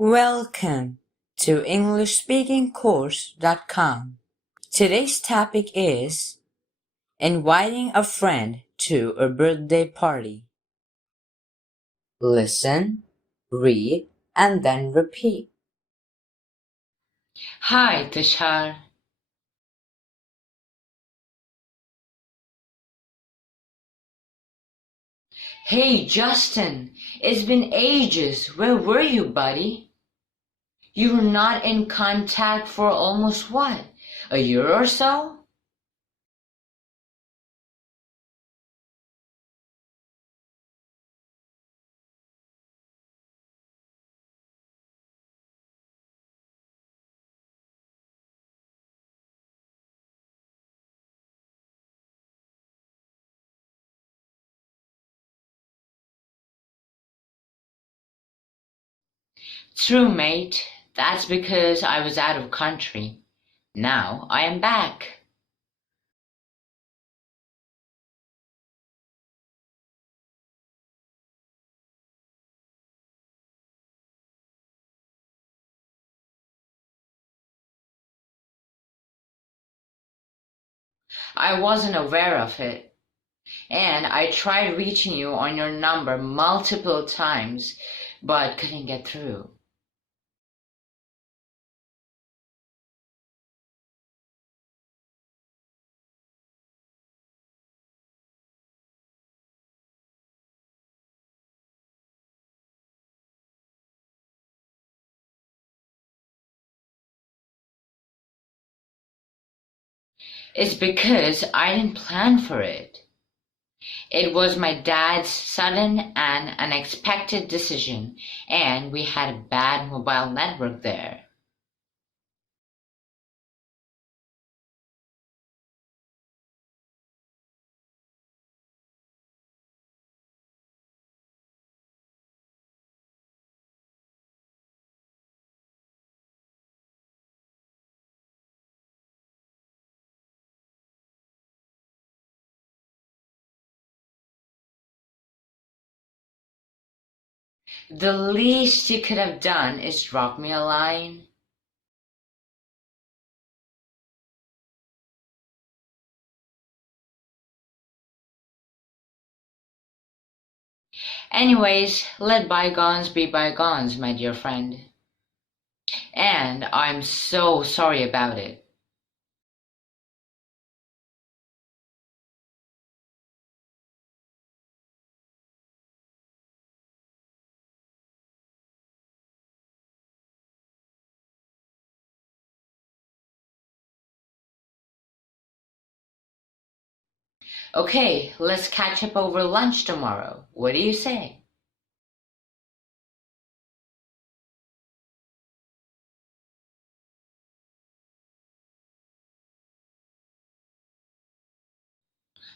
Welcome to EnglishSpeakingCourse.com. Today's topic is inviting a friend to a birthday party. Listen, read, and then repeat. Hi, Tushar. Hey, Justin. It's been ages. Where were you, buddy? You were not in contact for almost what? A year or so? True, mate. That's because I was out of country. Now I am back. I wasn't aware of it, and I tried reaching you on your number multiple times, but couldn't get through. It's because I didn't plan for it. It was my dad's sudden and unexpected decision, and we had a bad mobile network there. The least you could have done is drop me a line. Anyways, let bygones be bygones, my dear friend. And I'm so sorry about it. Okay, let's catch up over lunch tomorrow. What do you say?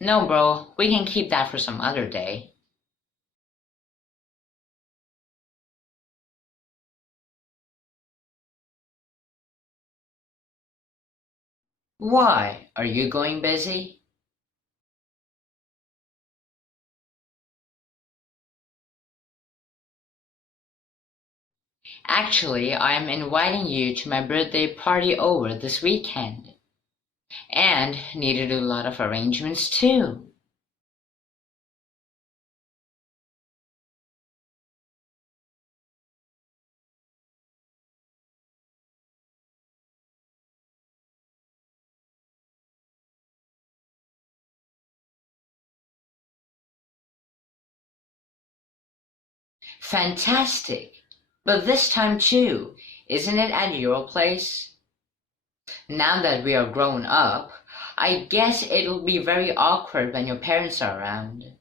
No, bro, we can keep that for some other day. Why? Are you going busy? Actually, I'm inviting you to my birthday party over this weekend. And need to do a lot of arrangements too. Fantastic! But this time too, isn't it at your place? Now that we are grown up, I guess it'll be very awkward when your parents are around.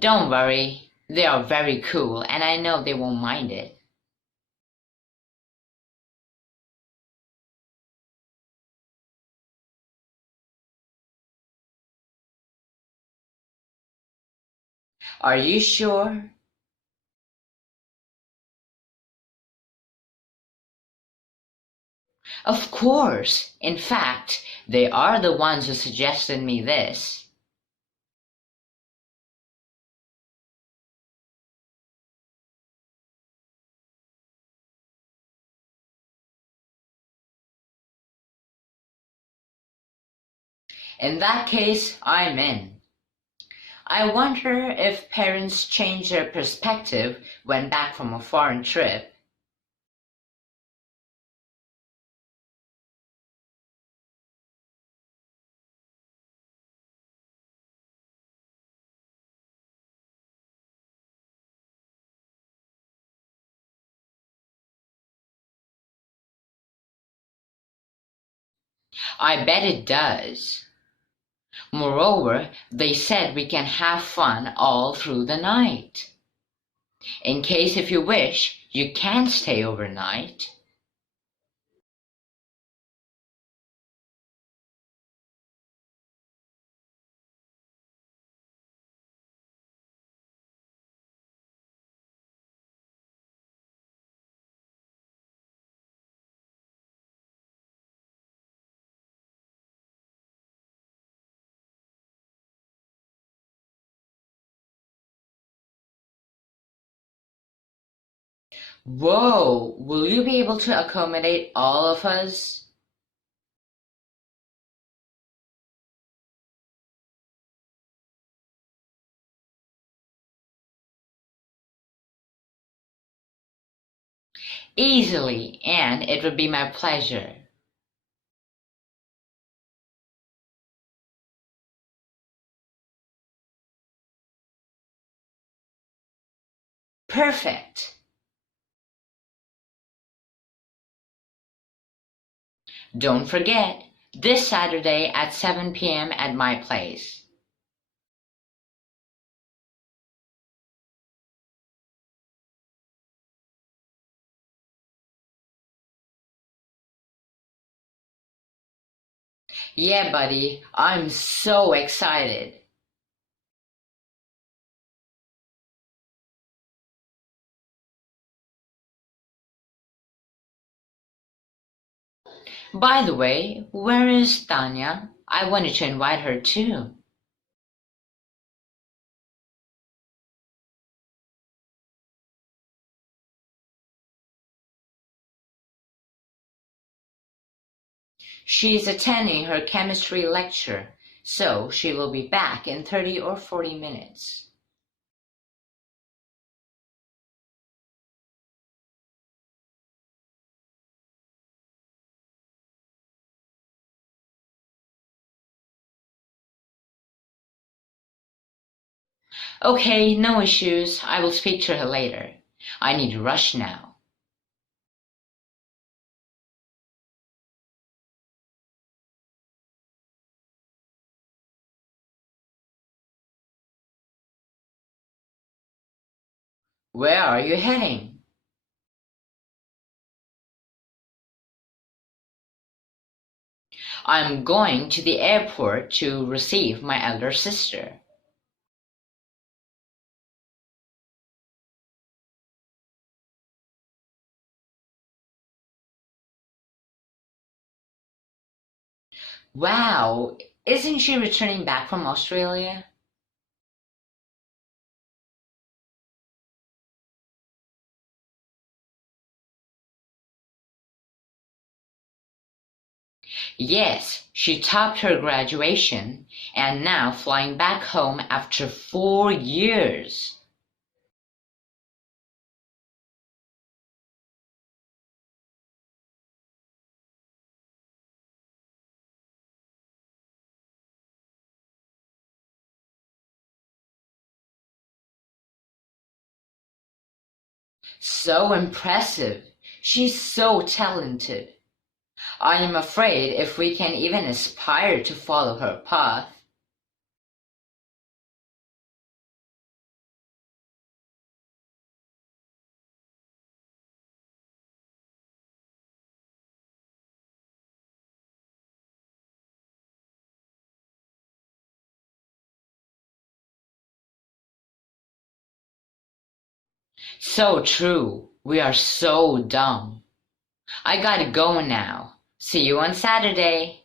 Don't worry, they are very cool and I know they won't mind it. Are you sure? Of course. In fact, they are the ones who suggested me this. In that case, I'm in. I wonder if parents change their perspective when back from a foreign trip. I bet it does. Moreover, they said we can have fun all through the night. In case if you wish, you can stay overnight. Whoa, will you be able to accommodate all of us? Easily, and it would be my pleasure. Perfect. Don't forget, this Saturday at 7 p.m. at my place. Yeah, buddy, I'm so excited. By the way, where is Tanya? I wanted to invite her too. She's attending her chemistry lecture, so she will be back in 30 or 40 minutes. Okay, no issues. I will speak to her later. I need to rush now. Where are you heading? I'm going to the airport to receive my elder sister. Wow, isn't she returning back from Australia? Yes, she topped her graduation and now flying back home after 4 years. So impressive. She's so talented. I am afraid if we can even aspire to follow her path. So true. We are so dumb. I gotta go now. See you on Saturday.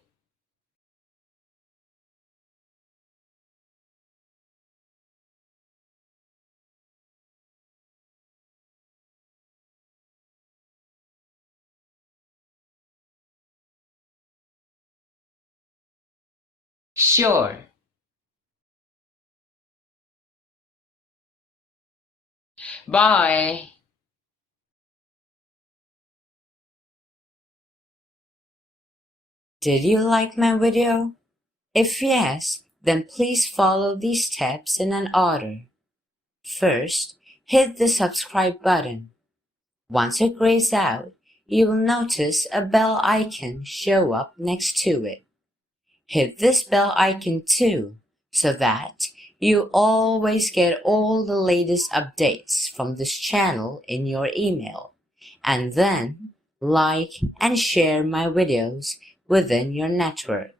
Sure. Bye. Did you like my video? If yes, then please follow these steps in an order. First, hit the subscribe button. Once it grays out, you will notice a bell icon show up next to it. Hit this bell icon too, so that you always get all the latest updates from this channel in your email. And then, like and share my videos within your network.